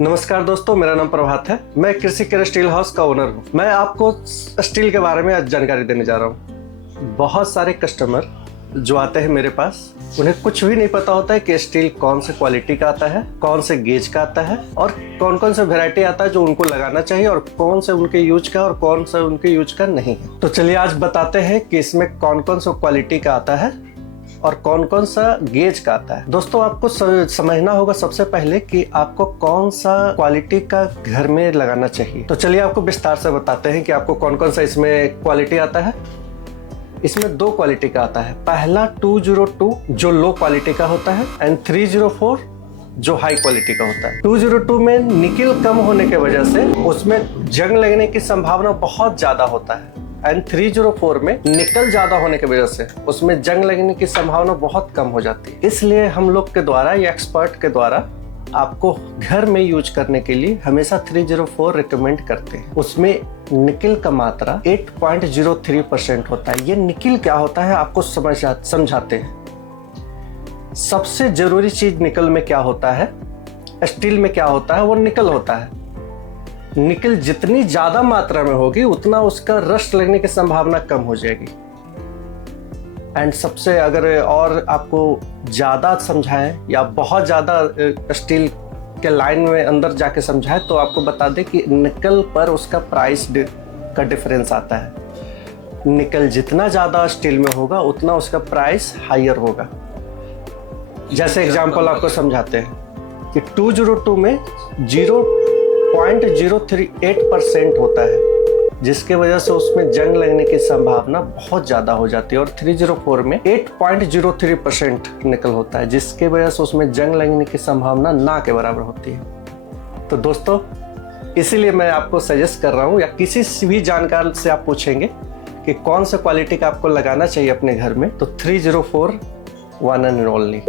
नमस्कार दोस्तों, मेरा नाम प्रभात है। मैं कृषि केयर स्टील हाउस का ओनर हूँ। मैं आपको स्टील के बारे में आज जानकारी देने जा रहा हूँ। बहुत सारे कस्टमर जो आते हैं मेरे पास, उन्हें कुछ भी नहीं पता होता है कि स्टील कौन से क्वालिटी का आता है, कौन से गेज का आता है और कौन कौन से वैरायटी आता है जो उनको लगाना चाहिए और कौन से उनके यूज का और कौन से उनके यूज का नहीं है। तो चलिए आज बताते हैं कि इसमें कौन कौन सा क्वालिटी का आता है और कौन कौन सा गेज का आता है। दोस्तों, आपको समझना होगा सबसे पहले कि आपको कौन सा क्वालिटी का घर में लगाना चाहिए। तो चलिए आपको विस्तार से बताते हैं कि आपको कौन कौन सा इसमें क्वालिटी आता है। इसमें दो क्वालिटी का आता है। पहला 202 जो लो क्वालिटी का होता है एंड 304 जो हाई क्वालिटी का होता है। 202 में निकल कम होने की वजह से उसमें जंग लगने की संभावना बहुत ज्यादा होता है एंड 304 में निकल ज्यादा होने की वजह से उसमें जंग लगने की संभावना बहुत कम हो जाती है। इसलिए हम लोग के द्वारा या एक्सपर्ट के द्वारा आपको घर में यूज करने के लिए हमेशा 304 रिकमेंड करते हैं। उसमें निकल का मात्रा 8.03% होता है। ये निकल क्या होता है आपको समझाते हैं। सबसे जरूरी चीज निकल में क्या होता है, स्टील में क्या होता है, वो निकल होता है। निकल जितनी ज्यादा मात्रा में होगी उतना उसका रस्ट लगने की संभावना कम हो जाएगी। एंड सबसे अगर और आपको ज्यादा समझाएं या बहुत ज्यादा स्टील के लाइन में अंदर जाके समझाएं तो आपको बता दें कि निकल पर उसका प्राइस का डिफरेंस आता है। निकल जितना ज्यादा स्टील में होगा उतना उसका प्राइस हायर होगा। जैसे एग्जांपल आपको समझाते हैं कि 202 में 0.038% होता है, जिसके वजह से उसमें जंग लगने की संभावना बहुत ज्यादा हो जाती है। और 304 में 8.03% निकल होता है, जिसके वजह से उसमें जंग लगने की संभावना ना के बराबर होती है। तो दोस्तों, इसीलिए मैं आपको सजेस्ट कर रहा हूँ, या किसी भी जानकार से आप पूछेंगे कि कौन सा क्वालिटी का आपको लगाना चाहिए अपने घर में, तो 304 वन एंड ओनली।